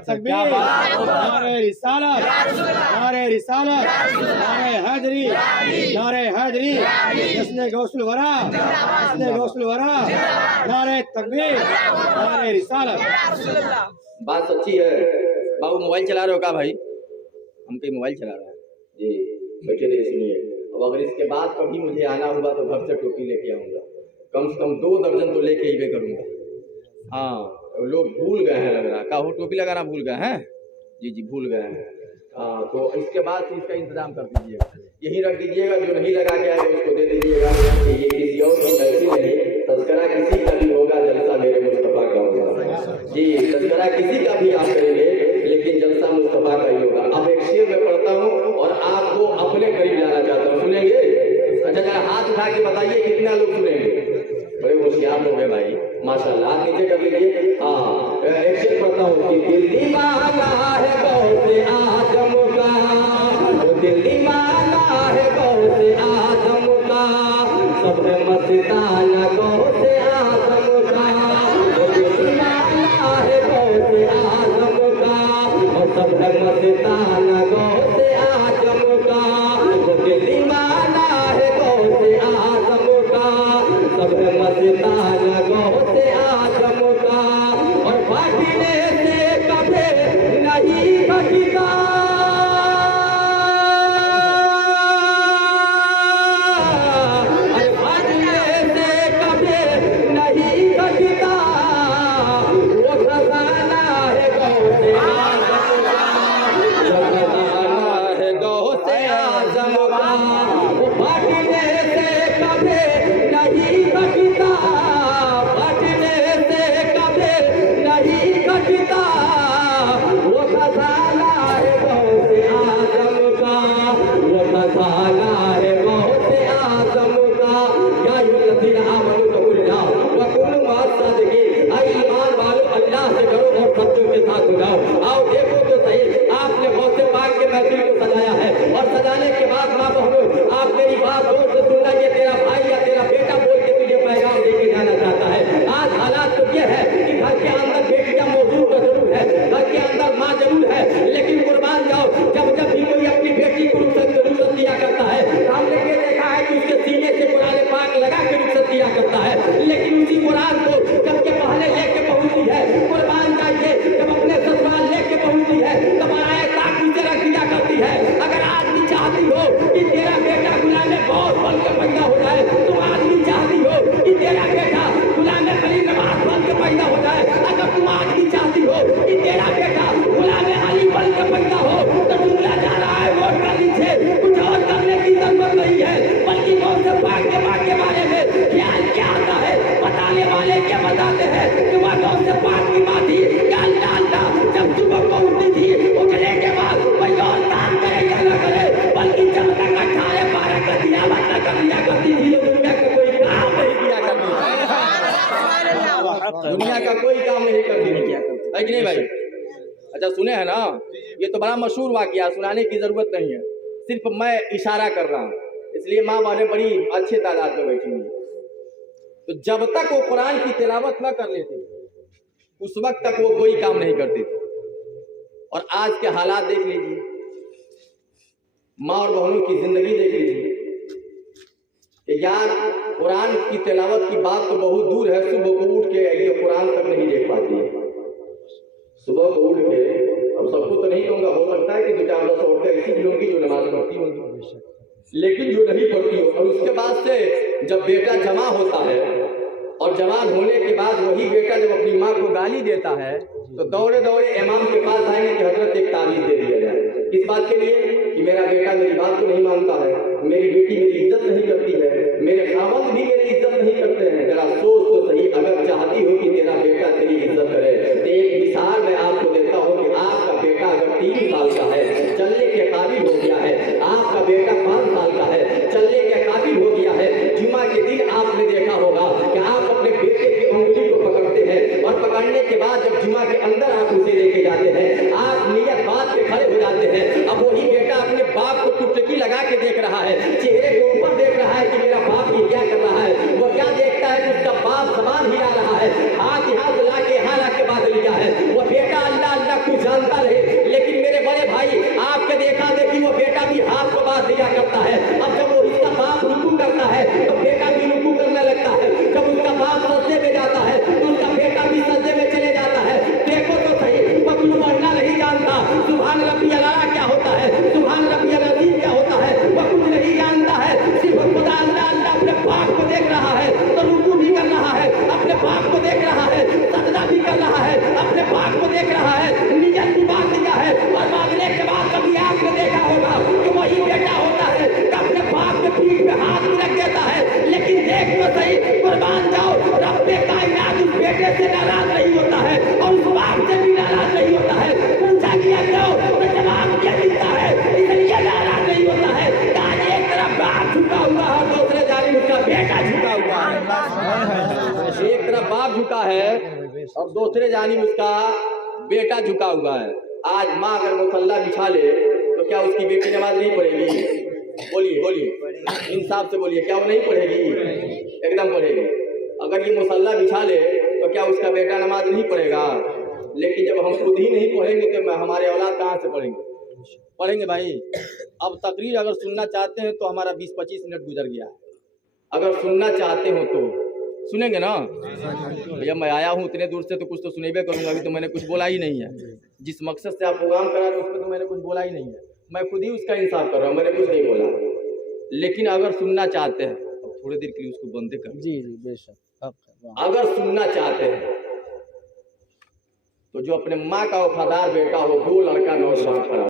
तकबीर, नारे रिसालत, नारे रिसालत, नारे हैदरी, नारे हैदरी, जश्न गौसुल वरा, जश्न गौसुल वरा, नारे तकबीर, नारे रिसालत। बात सच्ची है। बाबू मोबाइल चला रहे हो क्या भाई? हम कहीं मोबाइल चला रहे हैं जी, बैठे रहिए सुनिए। अब अगर इसके बाद कभी मुझे आना हुआ तो घर से टोपी लेके आऊँगा, कम से कम 2 दर्जन तो लेके ही करूँगा। हाँ, लोग भूल गए हैं लग रहा है। का हो टोपी लगाना भूल गए हैं? जी जी भूल गए हैं। हाँ, तो इसके बाद इसका इंतजाम कर दीजिएगा, यहीं रख दीजिएगा। जो नहीं लगा के आए उसको दे दीजिएगा। ये किसी और की गलती नहीं, तज़किरा किसी का भी होगा, जलसा मेरे मुस्तफ़ा का होगा जी। तज़किरा किसी का भी आप करेंगे लेकिन जलसा मुस्तफ़ा का ही होगा। अब एक शेर में पढ़ता हूँ और आपको अपने करीब लाना चाहता हूँ, सुनेंगे? अच्छा जरा हाथ उठा के बताइए कितना लोग सुनेंगे? बड़े होशियार लोग हैं भाई, माशाल्लाह। हाथ नीचे कर लीजिए। हाँ, एक शेर पढ़ता हूँ कि दिल दीवाना है गौसे आजम का, दिल दीवाना है गौसे आजम का, सब है मस्ताना गौसे आजम का, दिल दीवाना है गौसे आजम का, और सब है मस्ताना गौसे आजम का, दिल दीवाना है गौसे आजम का, सब है मस्ताना गौसे आजम का, और बाटने से कभी नहीं घटता, बाटने से कभी नहीं घटता, वो खजाना है गौसे आजम का, वो खजाना है गौसे आजम का, वो बाटने से कभी नहीं घटता, बाटने से कभी नहीं घटता, वो खजाना है गौसे आजम का, वो खजाना है गौसे आजम का। या अय्युहल्लज़ीना आमनू तक़ुल्लाह व कुनू मअस सादिक़ीन। ऐ ईमान वालों, अल्लाह से करो और सच्चों के साथ हो जाओ। आओ देखो तो सही, आपने गौसे पाक के महफिल को सजाया है, और सजाने के बाद माँ बहनों, आप मेरी बात गौर से सुनना। ये तेरा भाई या तेरा बेटा बोल के तुझे पैगाम लेके जाना चाहता है। आज हालात तो ये है कि घर के अंदर बेटियां मौजूद तो जरूर है, घर के अंदर माँ जरूर है, लेकिन कुर्बान जाओ, जब जब भी कोई अपनी बेटी को रुखसत दिया करता है, हमने ये देखा है कि उसके सीने से कुरान पाक लगा के रुखसत दिया करता है। लेकिन उसी कुरान को जब के पहले लेके पहुंची है, कुर्बान जाइए, जब अपने ससुराल लेके पहुंची है, तब आए ताक नीचे रख दिया करती है। अगर आज भी चाहती हो कि तेरा बेटा गुलाम गौस बन के पैदा हो जाए, तुम आज भी चाहती हो कि तेरा बेटा गुलाम अली नवाज बन के पैदा हो जाए, अगर तुम आज भी चाहती हो कि तेरा बेटा गुलाम अली बन के पैदा हो, तो जुमला जा रहा है वोट का नीचे, कुछ और करने की जरूरत नहीं है, बल्कि गौस पाक के बारे में ख्याल क्या आता है, बताने वाले क्या बताते हैं कि वह गौस पाक की माँ थी, गाल डालता जब सुबह को उठती थी, उठने के बाद कोई और काम करे या न करे, बल्कि जब तक 18-12 का दिया मत कर दिया करती थी, दुनिया का कोई काम नहीं किया करती, दुनिया का कोई काम नहीं करती है कि नहीं भाई? अच्छा सुने हैं ना, ये तो बड़ा मशहूर वाकया, सुनाने की जरूरत नहीं है, सिर्फ मैं इशारा कर रहा हूँ, इसलिए माँ बहनें बड़ी अच्छे तादाद में बैठी हुई। तो जब तक वो कुरान की तिलावत न कर लेते उस वक्त तक वो कोई काम नहीं करते थे। और आज के हालात देख लीजिए, माँ और बहनों की जिंदगी देख लीजिए कि यार कुरान की तिलावत की बात तो बहुत दूर है, सुबह को उठ के ये कुरान तक नहीं देख पाती है। सुबह को उठ के, अब सबको तो नहीं कहूँगा, हो सकता है कि 2-4 औरतें ऐसी भी होंगी जो नमाज पढ़ती होंगी, लेकिन जो नहीं पढ़ती हो। और उसके बाद से जब बेटा जमा होता है और जवान होने के बाद वही बेटा जब अपनी माँ को गाली देता है तो दौड़े दौड़े इमाम के पास आएंगे कि हजरत एक ताबीज़ दे दिया जाए। किस बात के लिए? कि मेरा बेटा मेरी बात को नहीं मानता है, मेरी बेटी मेरी इज्जत नहीं करती है, मेरे खावंद भी मेरी इज्जत नहीं करते हैं। जरा सोच तो सही, अगर चाहती हो कि तेरा बेटा तेरी इज्जत करे तो एक मिसाल मैं आपको देता हूँ कि आपका बेटा अगर 3 साल का है, चलने के काबिल हो गया है, आपका बेटा 5 साल का है, चलने के काबिल हो गया है, जुमा के दिन आपने देखा होगा कि आप अपने बेटे की उंगली को पकड़ते हैं और पकड़ने के बाद जब जुमा के अंदर आप उसे लेके जाते हैं, आप नियत बात पे खड़े हो जाते हैं। अब वही बेटा अपने बाप को टुकटकी लगा के देख रहा है, चेहरे के ऊपर देख रहा है कि मेरा बाप ये क्या कर रहा है। वो क्या देखता है कि उसका बाप जबान हिला रहा है, हाथ यहाँ से ला के यहाँ ला के बात लिया है। वो बेटा अल्लाह अल्लाह कुछ देख रहा है, नियत की बात दिया है, और मांगने के बाद कभी आपने देखा होगा कि वही बेटा होता है कि अपने बाप के पीठ पे हाथ भी रख देता है, लेकिन देख तो सही, कुर्बान जाओ, रब्बे कायनात उस बेटे से नाराज नहीं होता है और उस बाप से भी नाराज नहीं होता है। पूछा गया क्यों, तो जवाब ये मिलता है, इसलिए नाराज नहीं होता है कि आज एक तरफ बाप झुका हुआ है, दूसरे जानिब उसका बेटा झुका हुआ है। एक तरफ बाप झुका है और दूसरे जानिब उसका बेटा झुका हुआ है। आज माँ अगर मुसल्ला बिछा ले तो क्या उसकी बेटी नमाज नहीं पढ़ेगी? बोलिए इंसाफ से बोलिए, क्या वो नहीं पढ़ेगी? एकदम पढ़ेगी। अगर ये मुसल्ला बिछा ले तो क्या उसका बेटा नमाज नहीं पढ़ेगा? लेकिन जब हम खुद ही नहीं पढ़ेंगे तो हमारे औलाद कहाँ से पढ़ेंगे भाई। अब तकरीर अगर सुनना चाहते हैं तो हमारा 20-25 मिनट गुजर गया है। अगर सुनना चाहते हो तो सुनेंगे ना भैया। मैं आया हूँ इतने दूर से तो कुछ तो सुनेबे करूँगा। अभी तो मैंने कुछ बोला ही नहीं है। जिस मकसद से आप प्रोग्राम करा रहे उस पर तो मैंने कुछ बोला ही नहीं है। मैं खुद ही उसका इंसाफ कर रहा हूँ, मैंने कुछ नहीं बोला। लेकिन अगर सुनना चाहते हैं अब थोड़ी देर के लिए उसको बंद कर। जी बेशक। अगर सुनना चाहते हैं तो जो अपने माँ का वफादार बेटा हो, 2 लड़का नौजवान खड़ा